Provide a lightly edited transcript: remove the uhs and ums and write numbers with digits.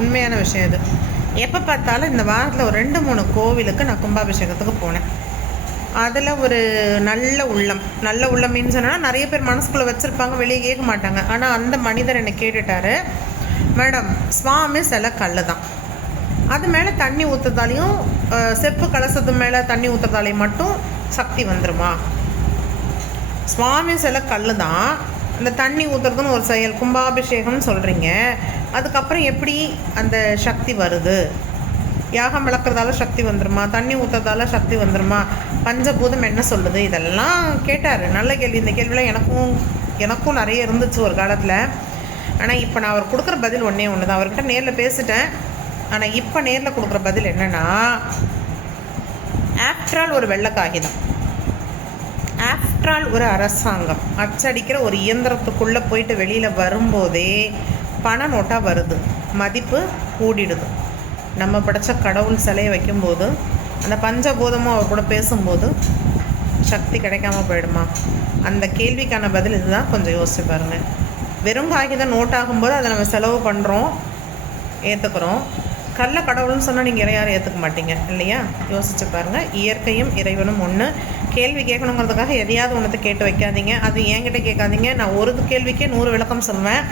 உண்மையான விஷயம் இது. எப்போ பார்த்தாலும் இந்த வாரத்தில் ஒரு 2-3 கோவிலுக்கு நான் கும்பாபிஷேகத்துக்கு போனேன். அதில் ஒரு நல்ல உள்ளம் மீன் சொன்னால் நிறைய பேர் மனசுக்குள்ளே வச்சுருப்பாங்க, வெளியே கேட்க மாட்டாங்க. ஆனால் அந்த மனிதர் என்னை கேட்டுட்டார், மேடம் சுவாமி சிலை கல் தான், அது மேலே தண்ணி ஊற்றுறதாலையும் செப்பு கலசத்து மேலே தண்ணி ஊற்றுறதாலையும் மட்டும் சக்தி வந்துடுமா? சுவாமி சிலை கல் தான், அந்த தண்ணி ஊற்றுறதுன்னு ஒரு செயல், கும்பாபிஷேகம்னு சொல்கிறீங்க, அதுக்கப்புறம் எப்படி அந்த சக்தி வருது? யாகம் விளக்குறதால சக்தி வந்துடுமா? தண்ணி ஊற்றுறதால சக்தி வந்துடுமா? பஞ்சபூதம் என்ன சொல்லுது? இதெல்லாம் கேட்டார். நல்ல கேள்வி. இந்த கேள்வியெலாம் எனக்கும் நிறைய இருந்துச்சு ஒரு காலத்தில். ஆனால் இப்போ நான் அவர் கொடுக்குற பதில் ஒன்றே தான். அவர்கிட்ட நேரில் பேசிட்டேன். ஆனால் இப்போ நேரில் கொடுக்குற பதில் என்னென்னா, ஆஃப்டரால் ஒரு வெள்ளை காகிதம், ஆஃப்டரால் ஒரு அரசாங்கம் அச்சடிக்கிற ஒரு இயந்திரத்துக்குள்ளே போயிட்டு வெளியில் வரும்போதே பண நோட்டாக வருது, மதிப்பு கூடிடுது. நம்ம படைச்ச கடவுள் சிலையை வைக்கும்போது, அந்த பஞ்சபூதமும் அவர் கூட பேசும்போது சக்தி கிடைக்காம போயிடுமா? அந்த கேள்விக்கான பதில் இதுதான். கொஞ்சம் யோசிச்சு பாருங்கள். வெறும் காகிதம் நோட்டாகும்போது அதை நம்ம செலவு பண்ணுறோம், ஏற்றுக்கிறோம். கள்ள கடவுள்னு சொன்னால் நீங்கள் யாரும் ஏற்றுக்க மாட்டீங்க இல்லையா? யோசிச்சு பாருங்கள். இயற்கையும் இறைவனும் ஒன்று. கேள்வி கேட்கணுங்கிறதுக்காக எதையாவது ஒன்றத்தை கேட்டு வைக்காதீங்க. அது என்கிட்ட கேட்காதீங்க. நான் ஒரு கேள்விக்கே 100 விளக்கம் சொல்லுவேன்.